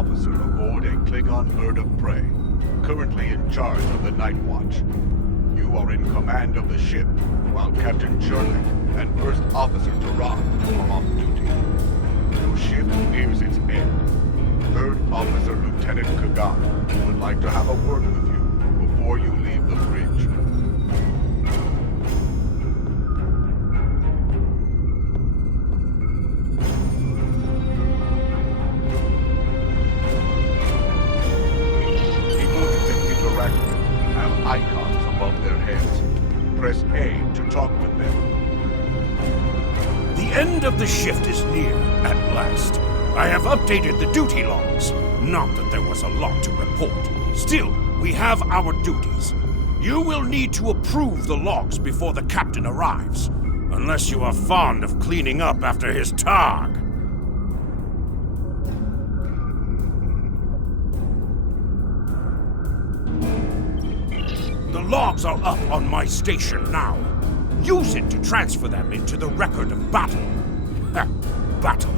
officer aboard a Klingon bird of prey, currently in charge of the Night Watch. You are in command of the ship, while Captain Churlick and First Officer Taran are off duty. Your shift nears its end. Third Officer Lieutenant Kagan would like to have a word with you before you leave the bridge. Icons above their heads. Press A to talk with them. The end of the shift is near, at last. I have updated the duty logs. Not that there was a lot to report. Still, we have our duties. You will need to approve the logs before the captain arrives. Unless you are fond of cleaning up after his targ. The logs are up on my station now. Use it to transfer them into the record of battle. Battle.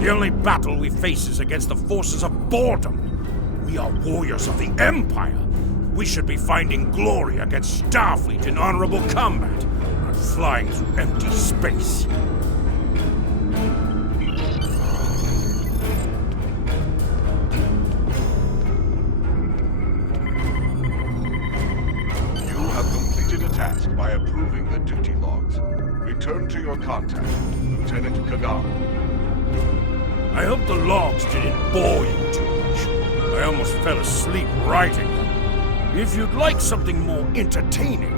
The only battle we face is against the forces of boredom. We are warriors of the Empire. We should be finding glory against Starfleet in honorable combat, not flying through empty space. Task by approving the duty logs. Return to your contact, Lieutenant Kagan. I hope the logs didn't bore you too much. I almost fell asleep writing them. If you'd like something more entertaining,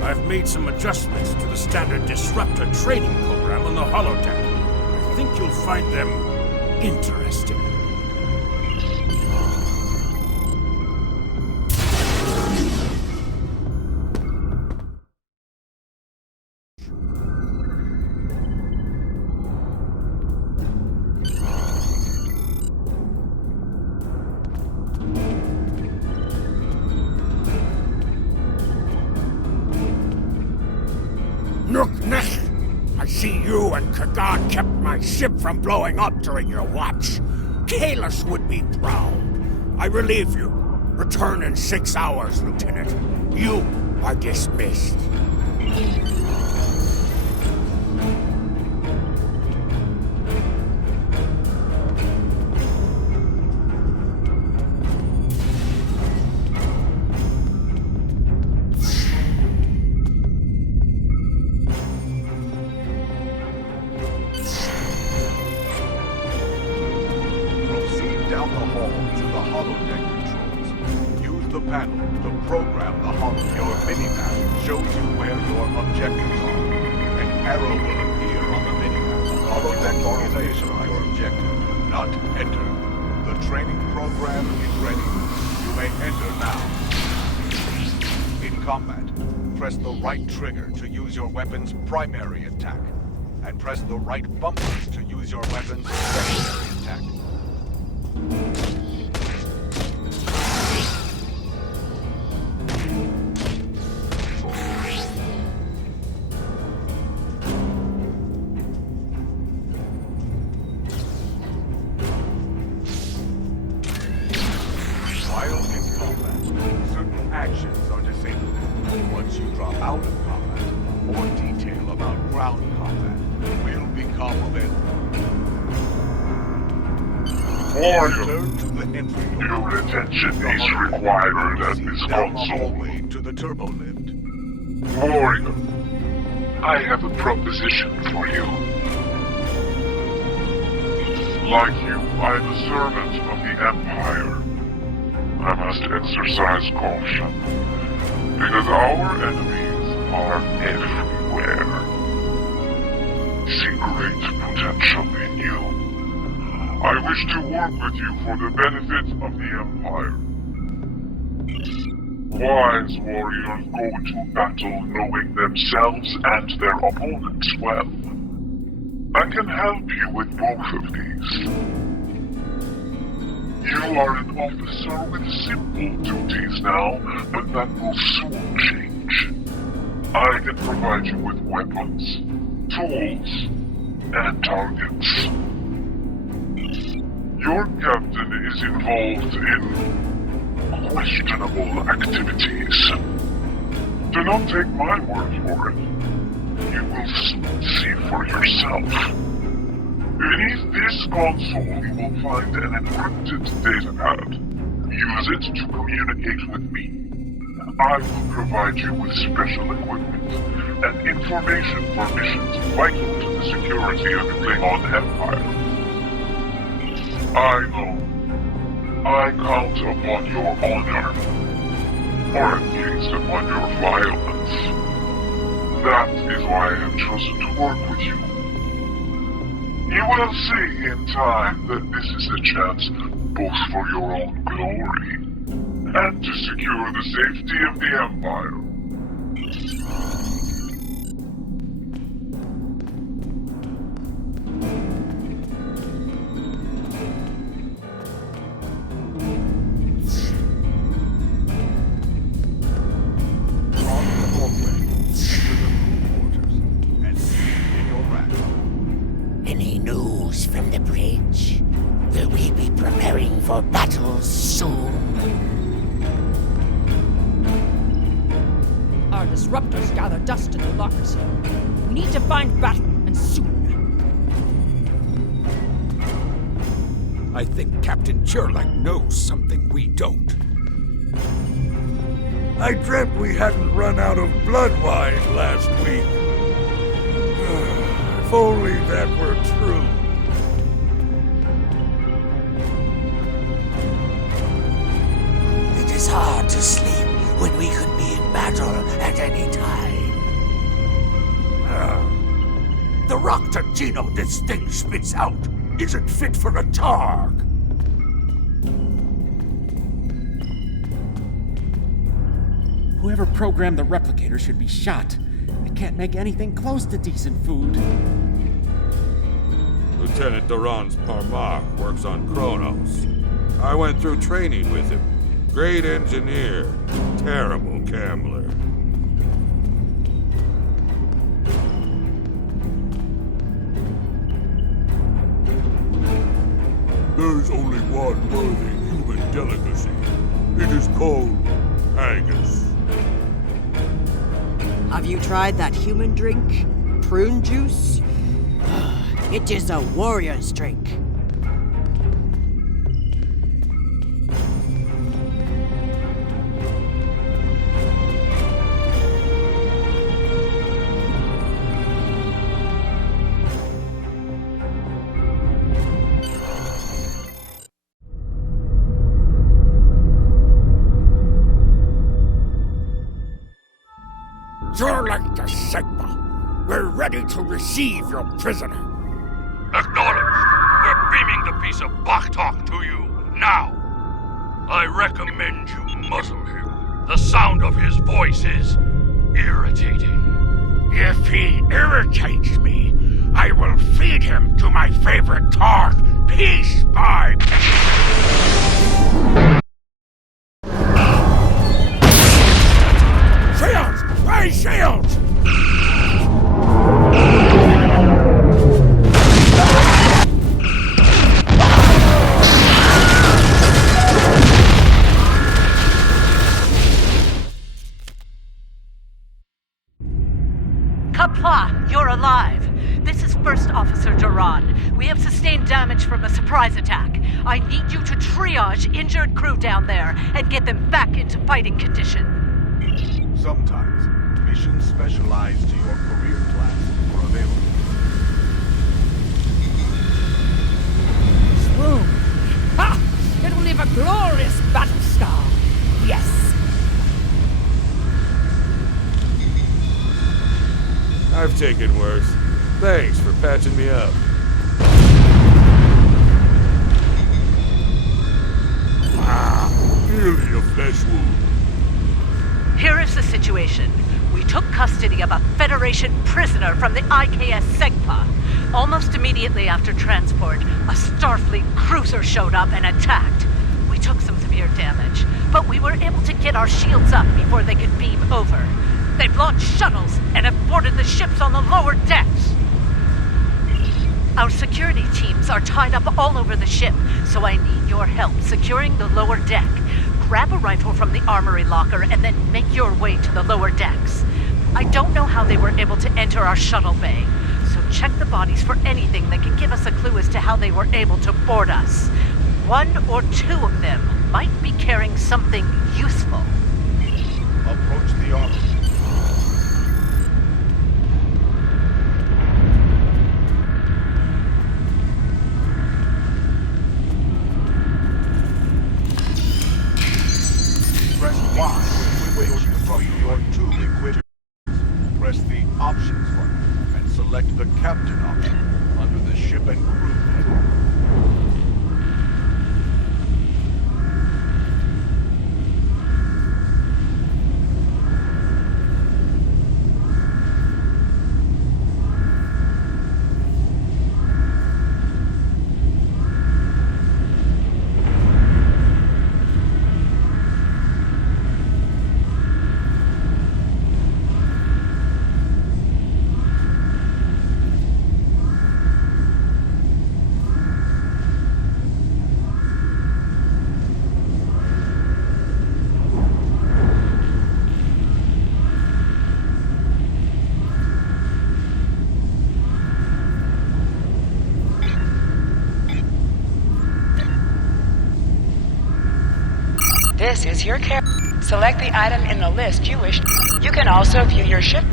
I've made some adjustments to the standard Disruptor training program on the holodeck. I think you'll find them interesting. Nook-Nech! I see you and Kagan kept my ship from blowing up during your watch. Kahless would be proud. I relieve you. Return in 6 hours, Lieutenant. You are dismissed. Down the hall to the holodeck controls. Use the panel to program the holodeck. Your minimap shows you where your objectives are. An arrow will appear on the minimap. Holodeck organization is your objective, not enter. The training program is ready. You may enter now. In combat, press the right trigger to use your weapon's primary attack, and press the right bumpers to use your weapon's secondary attack. While in combat, certain actions are disabled. Once you drop out of combat, more detail about ground combat will become available. Warrior, To the entry door. your attention is required at this Down the console. hallway to the turbo lift. Warrior, I have a proposition for you. Like you, I am a servant of the Empire. I must exercise caution, because our enemies are everywhere. See great potential in you. I wish to work with you for the benefit of the Empire. Wise warriors go to battle knowing themselves and their opponents well. I can help you with both of these. You are an officer with simple duties now, but that will soon change. I can provide you with weapons, tools, and targets. Your captain is involved in questionable activities. Do not take my word for it. You will see for yourself. Beneath this console, you will find an encrypted datapad. Use it to communicate with me. I will provide you with special equipment and information for missions vital to the security of the Klingon Empire. I know. I count upon your honor, or at least upon your violence. That is why I have chosen to work with you. You will see in time that this is a chance both for your own glory and to secure the safety of the Empire. Any news from the bridge? Will we be preparing for battle soon? Our disruptors gather dust in the lockers here. We need to find battle, and soon. I think Captain Churlak knows something we don't. I dreamt we hadn't run out of blood wine last week. If only that were true. It is hard to sleep when we could be in battle at any time. The Rocta genome this thing spits out isn't fit for a Targ. Whoever programmed the replicator should be shot. It can't make anything close to decent food. Lieutenant Durans Parmar works on Kronos. I went through training with him. Great engineer, terrible gambler. There's only one worthy human delicacy. It is called haggis. Have you tried that human drink? Prune juice? It is a warrior's drink. Churlak to Sigma. We're ready to receive your prisoner. Acknowledged. We're beaming the piece of Baktok to you, now. I recommend you muzzle him. The sound of his voice is irritating. If he irritates me, I will feed him to my favorite Targ, piece by Shields! Raise shields! Kapla, you're alive. This is First Officer Duran. We have sustained damage from a surprise attack. I need you to triage injured crew down there and get them back into fighting condition. Sometimes, missions specialized to your career class are available. Swoon! Ha! It will leave a glorious battle scar. Yes. I've taken worse. Thanks for patching me up. Merely a flesh wound. Here is the situation. We took custody of a Federation prisoner from the IKS Segpa. Almost immediately after transport, a Starfleet cruiser showed up and attacked. We took some severe damage, but we were able to get our shields up before they could beam over. They've launched shuttles and have boarded the ships on the lower decks. Our Our security teams are tied up all over the ship, so I need your help securing the lower deck. Grab a rifle from the armory locker and then make your way to the lower decks. I don't know how they were able to enter our shuttle bay, so check the bodies for anything that can give us a clue as to how they were able to board us. One or two of them might be carrying something useful. Approach the armory. Press Y to switch from your two equipment. Press the Options button and select the Captain option under the Ship and Crew heading. This is your care. Select the item in the list you wish. You can also view your ship.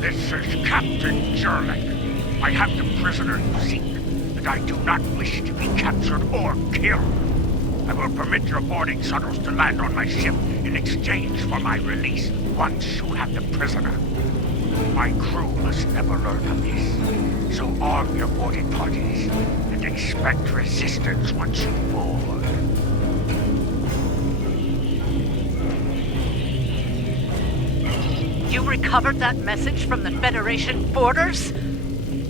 This is Captain Jerlick. I have the prisoner you seek, and I do not wish to be captured or killed. I will permit your boarding shuttles to land on my ship in exchange for my release once you have the prisoner. My crew must never learn of this, so arm your boarding parties and expect resistance once you board. You recovered that message from the Federation borders?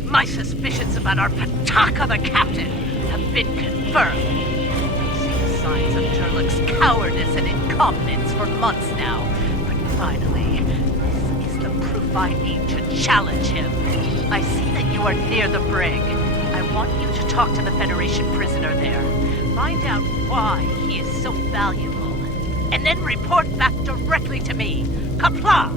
My suspicions about our Pataka the Captain have been confirmed. I've seen signs of Turluk's cowardice and incompetence for months now, but finally, this is the proof I need to challenge him. I see that you are near the brig. I want you to talk to the Federation prisoner there. Find out why he is so valuable, and then report back directly to me. Kapla!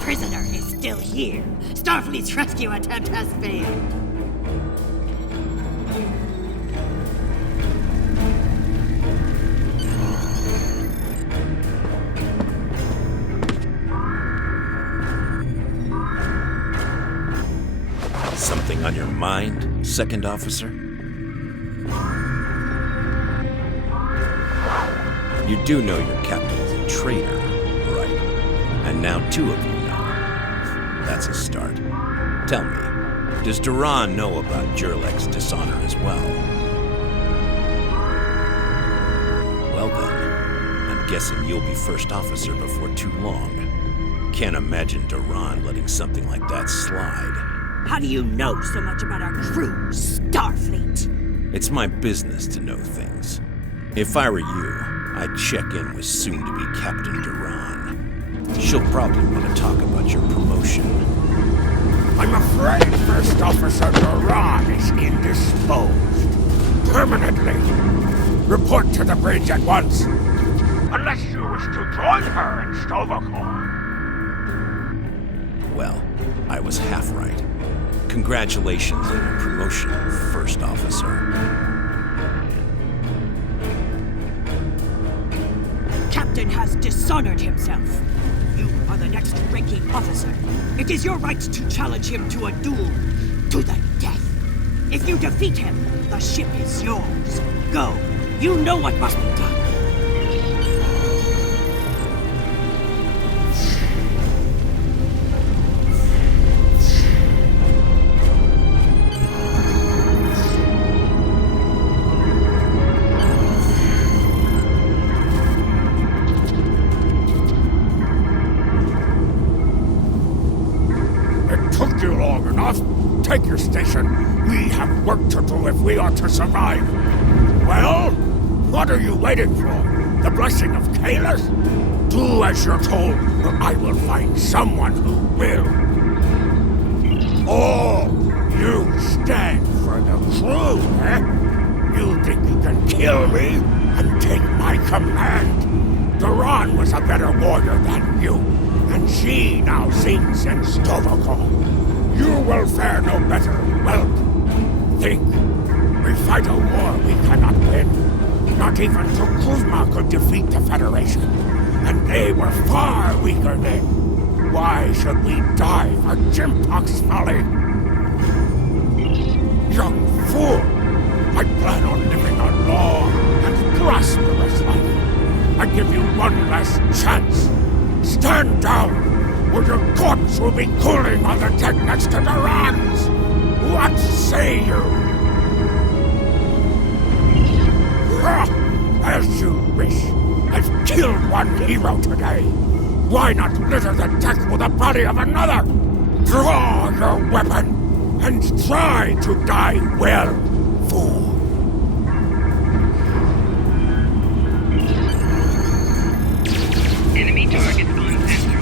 Prisoner is still here. Starfleet's rescue attempt has failed. Something on your mind, Second Officer? You do know your captain is a traitor, right? And now two of you know. That's a start. Tell me, does Duran know about Jurlek's dishonor as well? Well then, I'm guessing you'll be first officer before too long. Can't imagine Duran letting something like that slide. How do you know so much about our crew, Starfleet? It's my business to know things. If I were you, I'd check in with soon-to-be Captain Duran. She'll probably want to talk about your promotion. I'm afraid First Officer Duran is indisposed. Permanently. Report to the bridge at once. Unless you wish to join her in Stovacor. Well, I was half right. Congratulations on your promotion, First Officer. Captain has dishonored himself. You are the next ranking officer. It is your right to challenge him to a duel, to the death. If you defeat him, the ship is yours. Go. You know what must be done. Take your station. We have work to do if we are to survive. Well, what are you waiting for? The blessing of Kahless? Do as you're told, or I will find someone who will. Oh, you stand for the crew, eh? You think you can kill me and take my command? Duran was a better warrior than you, and she now sings in Stovacor. You will fare no better, whelp. Think. We fight a war we cannot win. Not even Tukuzma could defeat the Federation. And they were far weaker then. Why should we die for Jimpock's folly? Young fool! I plan on living a long and prosperous life. I give you one last chance. Stand down! Or your corpse will be cooling on the deck next to Duran's! What say you? As you wish. I've killed one hero today. Why not litter the deck with the body of another? Draw your weapon and try to die well, fool. Enemy target on center.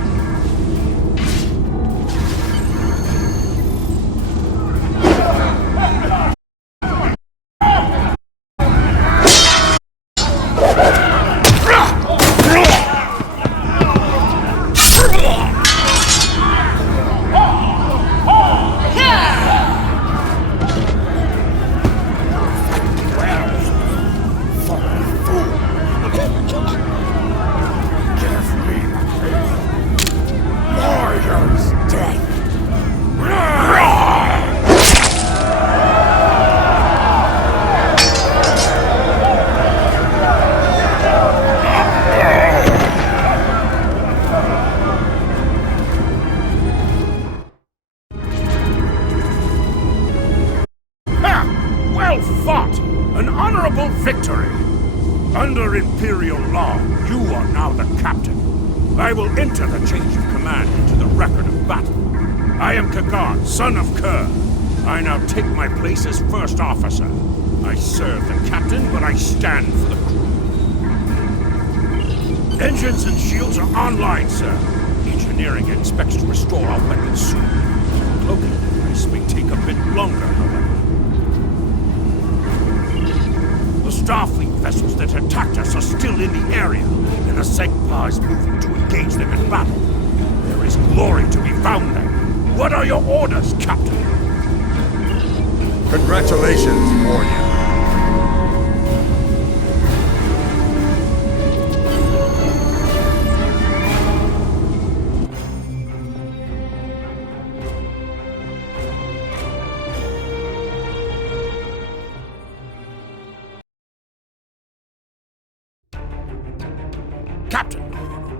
Well fought! An honorable victory! Under Imperial law, you are now the captain. I will enter the change of command into the record of battle. I am Kagan, son of Kerr. I now take my place as first officer. I serve the captain, but I stand for the crew. Engines and shields are online, sir. Engineering expects to restore our weapons soon. Cloaking device may take a bit longer, however. The Starfleet vessels that attacked us are still in the area, and the Segpa is moving to engage them in battle. There is glory to be found there. What are your orders, Captain? Congratulations, Warrior. Captain,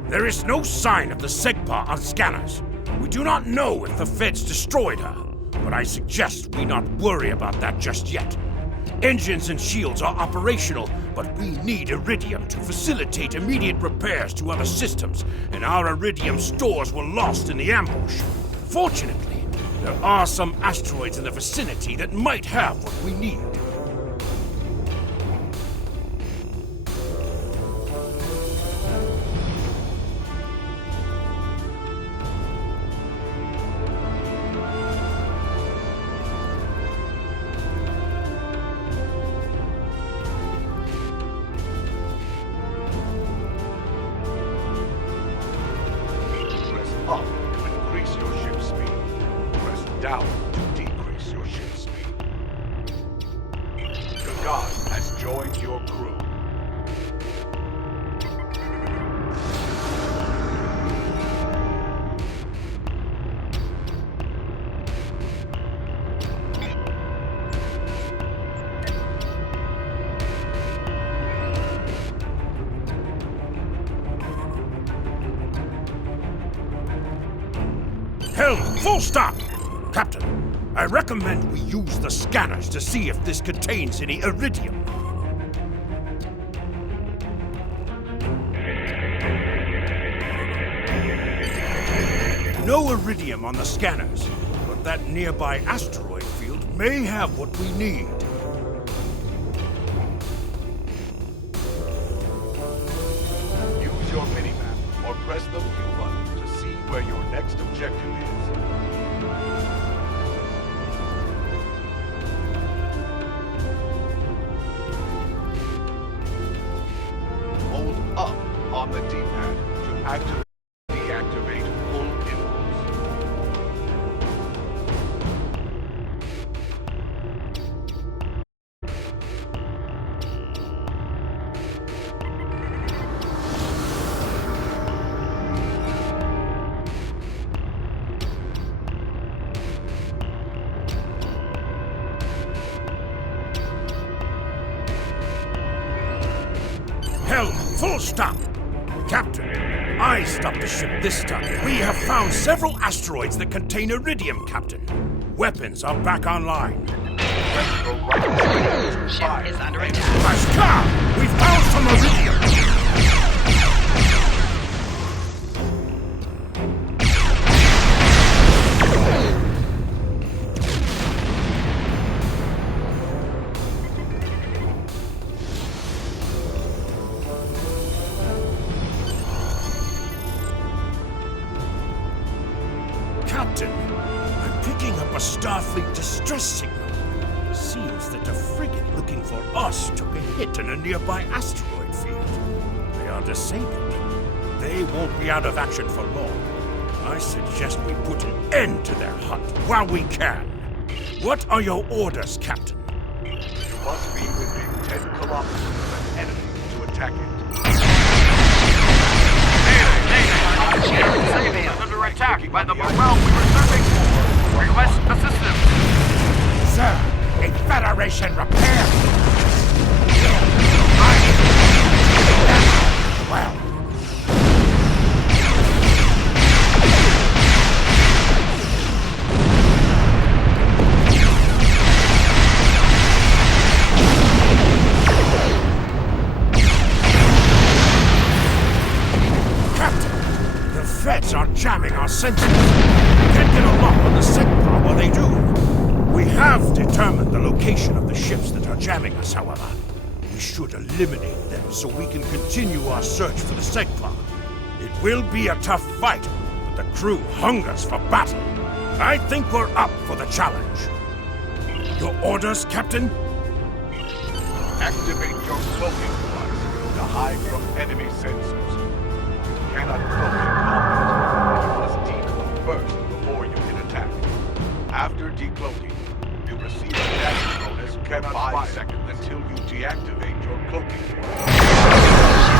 there is no sign of the Segpa on scanners. We do not know if the Feds destroyed her, but I suggest we not worry about that just yet. Engines and shields are operational, but we need Iridium to facilitate immediate repairs to other systems, and our Iridium stores were lost in the ambush. Fortunately, there are some asteroids in the vicinity that might have what we need. Up to increase your ship speed. Press down to decrease your ship speed. Kagan has joined your crew. Helm, full stop! Captain, I recommend we use the scanners to see if this contains any Iridium. No Iridium on the scanners, but that nearby asteroid field may have what we need. Use your minimap or press the view button to see where your next objective is. Hold up on the D-pad to deactivate full impulse. Helm, full stop! Captain, I stopped the ship this time. We have found several asteroids that contain Iridium, Captain. Weapons are back online. Ship is under attack. Bashkar! We found some Iridium! Captain, I'm picking up a Starfleet distress signal. Seems that a frigate looking for us took a hit in a nearby asteroid field. They are disabled. They won't be out of action for long. I suggest we put an end to their hunt while we can. What are your orders, Captain? You must be within 10 kilometers of an enemy to attack it. Under attack by the Morel we were searching for. Request assistance. Sir, a Federation repair. Well. senses. We can't get a lock on the Segpa while they do. We have determined the location of the ships that are jamming us, however. We should eliminate them so we can continue our search for the Segpa. It will be a tough fight, but the crew hungers for battle. I think we're up for the challenge. Your orders, Captain? Activate your cloaking device to hide from enemy sensors. You cannot cloak in combat. You must decloak first before you can attack. After decloaking, you receive a damage bonus for 5 seconds until you deactivate your cloaking device.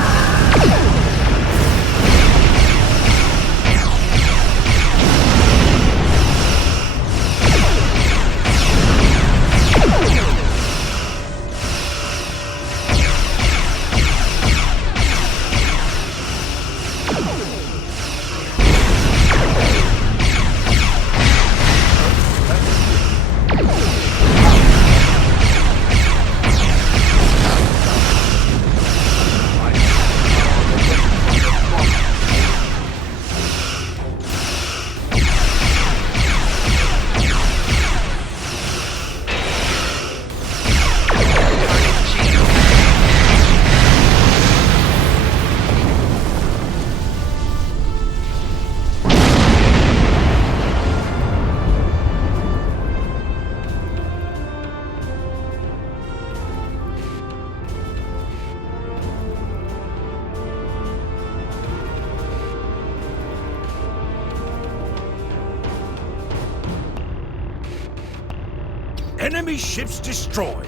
Enemy ships destroyed.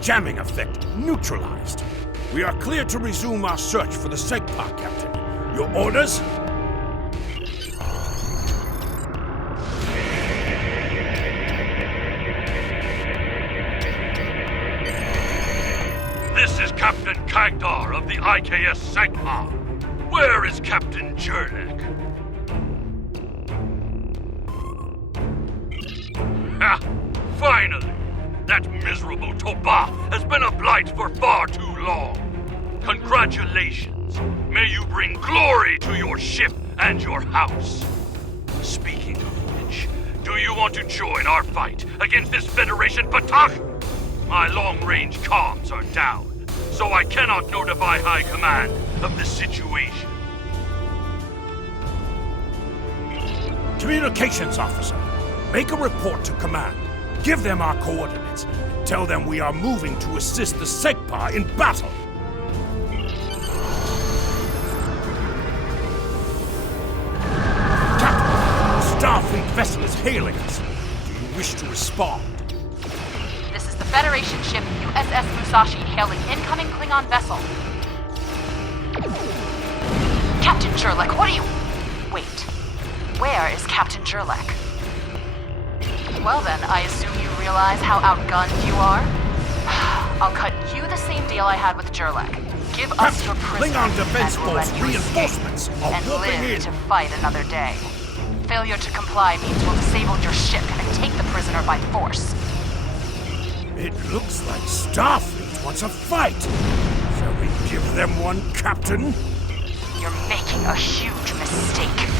Jamming effect neutralized. We are clear to resume our search for the Segpa, Captain. Your orders? This is Captain Kagdar of the IKS Segpa. Where is Captain Jurnek? Ha! Finally! That miserable Toba has been a blight for far too long. Congratulations. May you bring glory to your ship and your house. Speaking of which, do you want to join our fight against this Federation Batak? My long-range comms are down, so I cannot notify High Command of the situation. Communications officer, make a report to command. Give them our coordinates. And tell them we are moving to assist the Segpa in battle. Captain, the Starfleet vessel is hailing us. Do you wish to respond? This is the Federation ship USS Musashi hailing incoming Klingon vessel. Captain Jurlek, what are you... Wait. Where is Captain Jurlek? Well then, I assume you realize how outgunned you are? I'll cut you the same deal I had with Jurlek. Give us your prisoner, Klingon Defense and we'll let Force you reinforcements escape are and warping live in. to fight another day. Failure to comply means we'll disable your ship and take the prisoner by force. It looks like Starfleet wants a fight. Shall we give them one, Captain? You're making a huge mistake.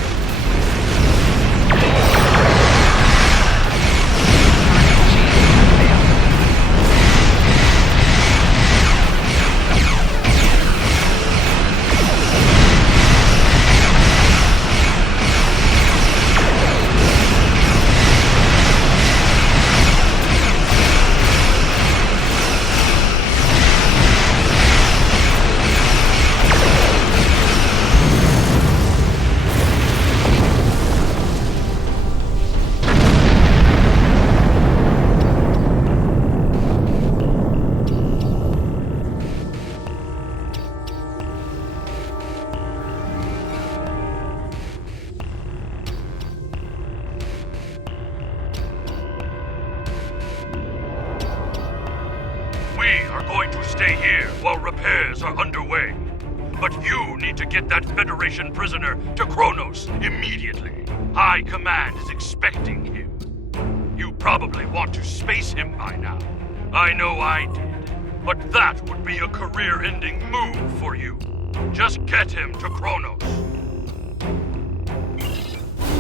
Stay here while repairs are underway. But you need to get that Federation prisoner to Kronos immediately. High Command is expecting him. You probably want to space him by now. I know I did. But that would be a career-ending move for you. Just get him to Kronos.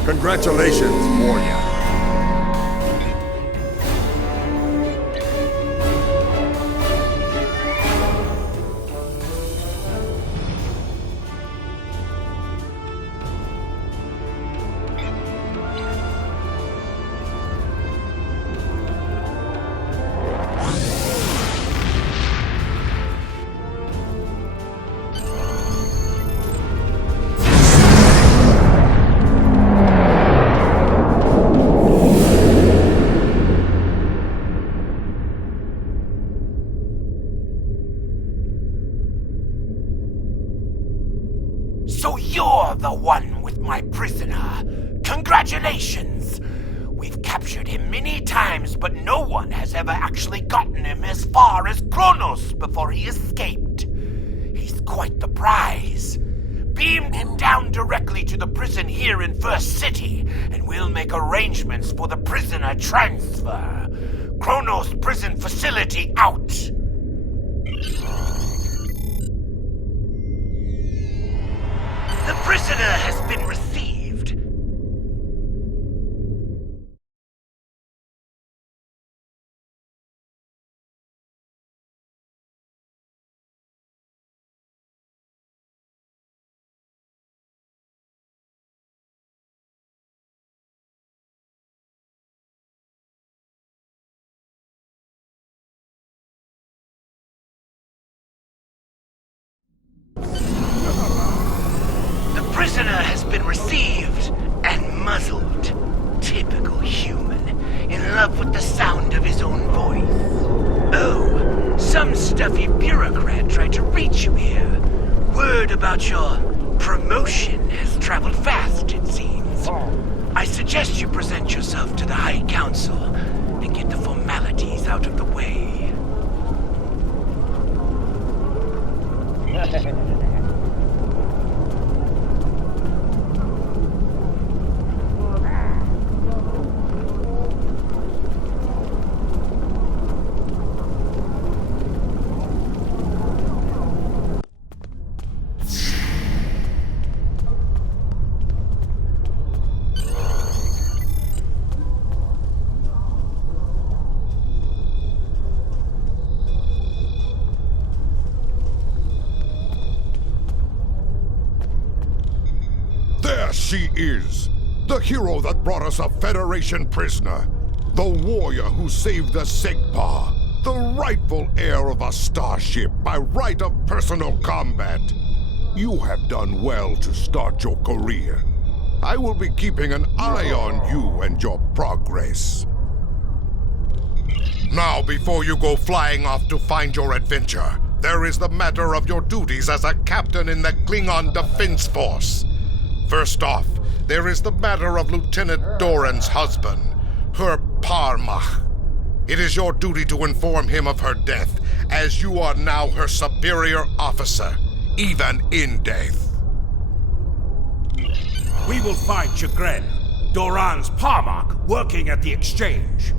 Congratulations, warrior. So you're the one with my prisoner. Congratulations! We've captured him many times, but no one has ever actually gotten him as far as Kronos before he escaped. He's quite the prize. Beam him down directly to the prison here in First City, and we'll make arrangements for the prisoner transfer. Kronos prison facility out! The prisoner has been received. The prisoner has been received and muzzled. Typical human, in love with the sound of his own voice. Oh, some stuffy bureaucrat tried to reach you here. Word about your promotion has traveled fast, it seems. I suggest you present yourself to the High Council and get the formalities out of the way. There she is! The hero that brought us a Federation prisoner. The warrior who saved the Segpa. The rightful heir of a starship by right of personal combat. You have done well to start your career. I will be keeping an eye on you and your progress. Now, before you go flying off to find your adventure, there is the matter of your duties as a captain in the Klingon Defense Force. First off, there is the matter of Lieutenant Doran's husband, Herr Parmach. It is your duty to inform him of her death, as you are now her superior officer, even in death. We will find Chagrin, Doran's Parmach, working at the exchange.